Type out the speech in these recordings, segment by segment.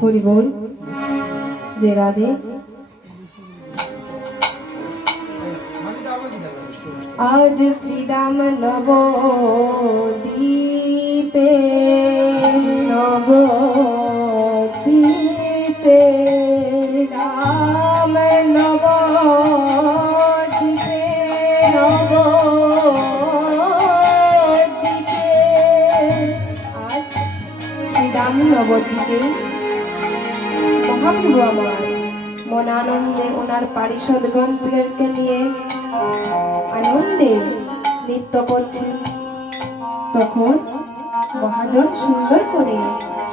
হরি বল। যে রাধে আজ শ্রীদাম নবদ্বীপে নবদ্বীপে শ্রীদাম নবদ্বীপে নবদ্বীপে আজ শ্রীদাম নবদ্বীপে মহাপ্রভু আমার মন আনন্দে ওনার পারিষদ গণদেরকে নিয়ে আনন্দে নৃত্য করছেন। তখন মহাজন সুন্দর করে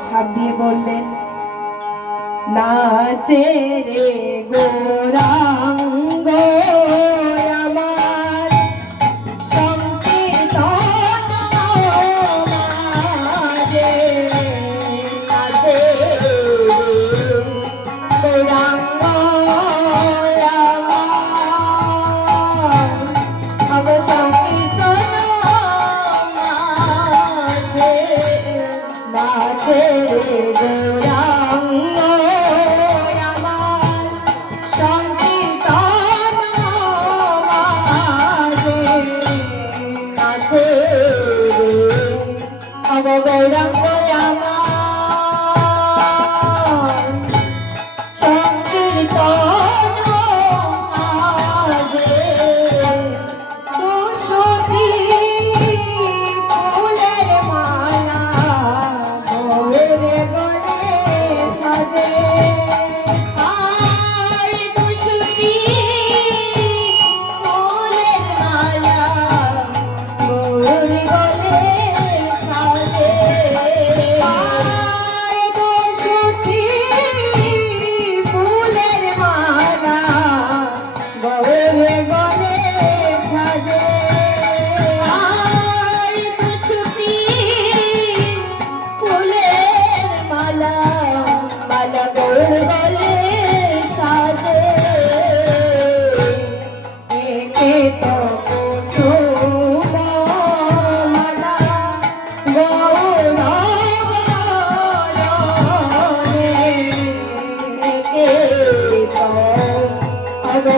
ভাব দিয়ে বললেন, নাচে রে গৌরাঙ্গ আমার সংকীর্তন মাঝে, নাচে গৌরাঙ্গ আমার সংকীর্তন মাঝে, নাচে গৌরাঙ্গ আমার সংকীর্তন মাঝে, নাচে গৌরাঙ্গ আমার সংকীর্তন মাঝে। তুলসী ফুলের মালা গৌরে গলে সাজে, আর তুলসী ফুলের মালা গৌরে গলে সাজে, আর তুলসী ফুলের মালা গৌরে গলে সাজে, আর তুলসী ফুলের মালা মালা গৌরে গলে সাজে, একে তো কুসুম মালা গৌর বরণে, একে তো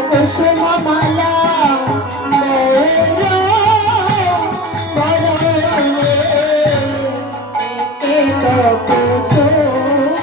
কুসুম মালা গৌর বরণে, একে তো কুসুম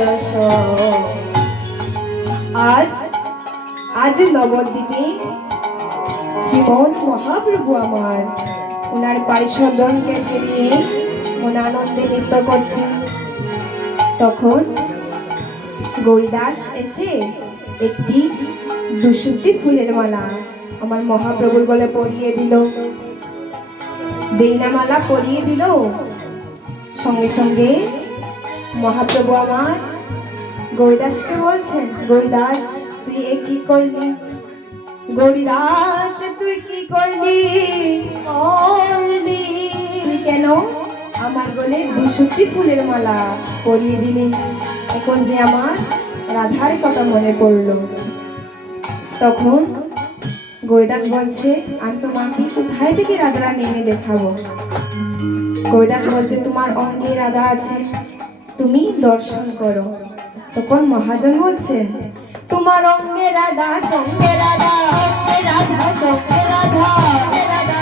দর্শন। আজ আজ নবদ্বীপে জীবন মহাপ্রভু আমার ওনার পারিষদগণকে নিয়ে মন আনন্দে নৃত্য করছেন। তখন গৌরীদাস এসে একটি দুশুদ্ধি ফুলের মালা আমার মহাপ্রভুর গলে পরিয়ে দিল। যেই না মালা পরিয়ে দিল, সঙ্গে সঙ্গে মহাপ্রভু আমার গৌরীদাসকে বলছেন, গৌরীদাস তুই এ কি করলি? গৌরীদাস তুই কি করলি? করলি তুই কেন আমার গলে দুশুদ্ধি ফুলের মালা পরিয়ে দিলি? এখন যে আমার রাধার কথা মনে পড়লো। তখন গৌরীদাস বলছে, আমি তোমাকে কোথায় থেকে রাধারানী এনে দেখাবো? গৌরীদাস বলছে, তোমার অঙ্গে রাধা আছে, তুমি দর্শন করো। তখন মহাজন বলছেন, তোমার অঙ্গে রাধা, সঙ্গে রাধা, রাধা সঙ্গে রাধা রাধা